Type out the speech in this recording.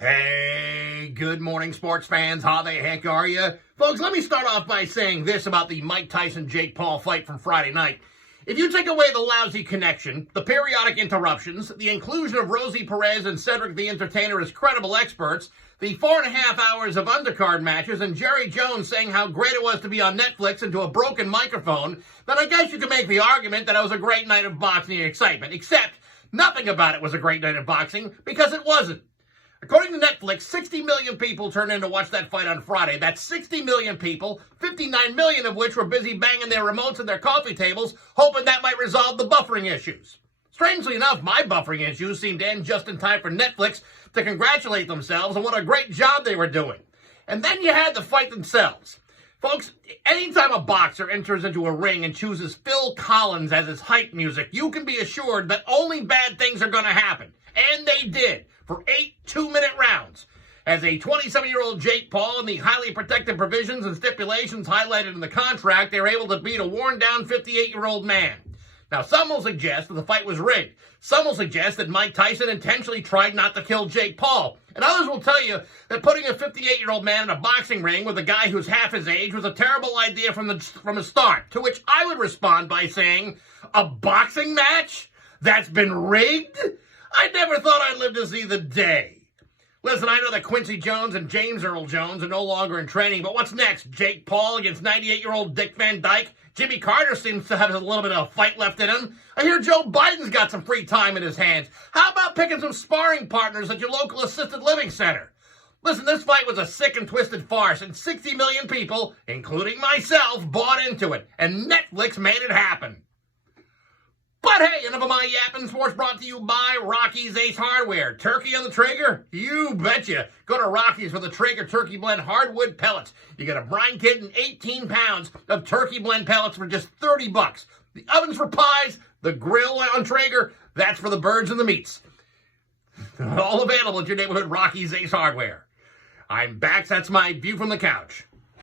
Hey, good morning, sports fans. How the heck are you? Folks, let me start off by saying this about the Mike Tyson-Jake Paul fight from Friday night. If you take away the lousy connection, the periodic interruptions, the inclusion of Rosie Perez and Cedric the Entertainer as credible experts, the 4.5 hours of undercard matches, and Jerry Jones saying how great it was to be on Netflix into a broken microphone, then I guess you could make the argument that it was a great night of boxing and excitement, except nothing about it was a great night of boxing, because it wasn't. According to Netflix, 60 million people turned in to watch that fight on Friday. That's 60 million people, 59 million of which were busy banging their remotes and their coffee tables, hoping that might resolve the buffering issues. Strangely enough, my buffering issues seemed to end just in time for Netflix to congratulate themselves on what a great job they were doing. And then you had the fight themselves. Folks, anytime a boxer enters into a ring and chooses Phil Collins as his hype music, you can be assured that only bad things are going to happen. And they did, for 8 two-minute rounds. As a 27-year-old Jake Paul and the highly protected provisions and stipulations highlighted in the contract, they were able to beat a worn-down 58-year-old man. Now, some will suggest that the fight was rigged. Some will suggest that Mike Tyson intentionally tried not to kill Jake Paul. And others will tell you that putting a 58-year-old man in a boxing ring with a guy who's half his age was a terrible idea from the start. To which I would respond by saying, a boxing match that's been rigged? I never thought I'd live to see the day. Listen, I know that Quincy Jones and James Earl Jones are no longer in training, but what's next? Jake Paul against 98-year-old Dick Van Dyke? Jimmy Carter seems to have a little bit of a fight left in him. I hear Joe Biden's got some free time in his hands. How about picking some sparring partners at your local assisted living center? Listen, this fight was a sick and twisted farce, and 60 million people, including myself, bought into it, and Netflix made it happen. But hey, enough of my yapping. Sports brought to you by Rocky's Ace Hardware. Turkey on the Traeger? You betcha. Go to Rocky's for the Traeger Turkey Blend hardwood pellets. You get a brine kit and 18 pounds of turkey blend pellets for just $30. The ovens for pies, the grill on Traeger, that's for the birds and the meats. All available at your neighborhood Rocky's Ace Hardware. I'm back. That's my view from the couch.